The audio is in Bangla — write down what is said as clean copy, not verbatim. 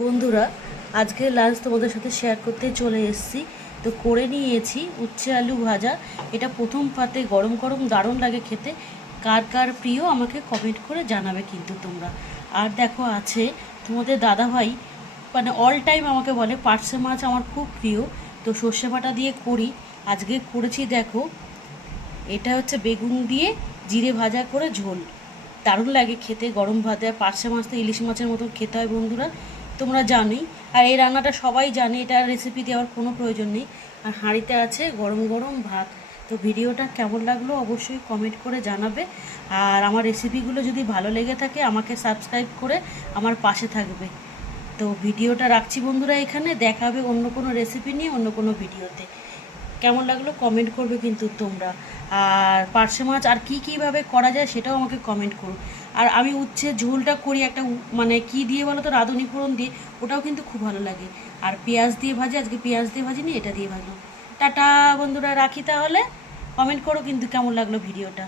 বন্ধুরা, আজকে লাঞ্চ তোমাদের সাথে শেয়ার করতে চলে এসেছি। তো করে নিয়েছি উচ্ছে আলু ভাজা। এটা প্রথম পাতে গরম গরম দারুণ লাগে খেতে। কার কার প্রিয় আমাকে কমেন্ট করে জানাবে কিন্তু তোমরা। আর দেখো আছে তোমাদের দাদাভাই, মানে অল টাইম আমাকে বলে পার্শে মাছ আমার খুব প্রিয়। তো সর্ষে বাটা দিয়ে করি, আজকে করেছি। দেখো, এটা হচ্ছে বেগুন দিয়ে জিরে ভাজা করে ঝোল, দারুণ লাগে খেতে গরম ভাতে। আর পার্শে মাছ তো ইলিশ মাছের মতো খেতে হয় বন্ধুরা, তোমরা জানোই। আর এই রান্নাটা সবাই জানে, এটা রেসিপি দেওয়ার কোনো প্রয়োজন নেই। আর হাঁড়িতে আছে গরম গরম ভাত। তো ভিডিওটা কেমন লাগলো অবশ্যই কমেন্ট করে জানাবে। আর আমার রেসিপিগুলো যদি ভালো লেগে থাকে আমাকে সাবস্ক্রাইব করে আমার পাশে থাকবে। তো ভিডিওটা রাখছি বন্ধুরা, এখানে দেখা হবে অন্য কোনো রেসিপি নিয়ে অন্য কোনো ভিডিওতে। কেমন লাগলো কমেন্ট করবে কিন্তু তোমরা। আর পার্শে মাছ আর কীভাবে করা যায় সেটাও আমাকে কমেন্ট করো। আর আমি উচ্ছে ঝোলটা করি একটা মানে কি দিয়ে বলো তো, রাঁধুনি ফোড়ন দিয়ে, ওটাও কিন্তু খুব ভালো লাগে। আর পেঁয়াজ দিয়ে ভাজি, আজকে পেঁয়াজ দিয়ে ভাজিনি, এটা দিয়ে ভাজো। টাটা বন্ধুরা, রাখি তাহলে। কমেন্ট করো কিন্তু কেমন লাগলো ভিডিওটা।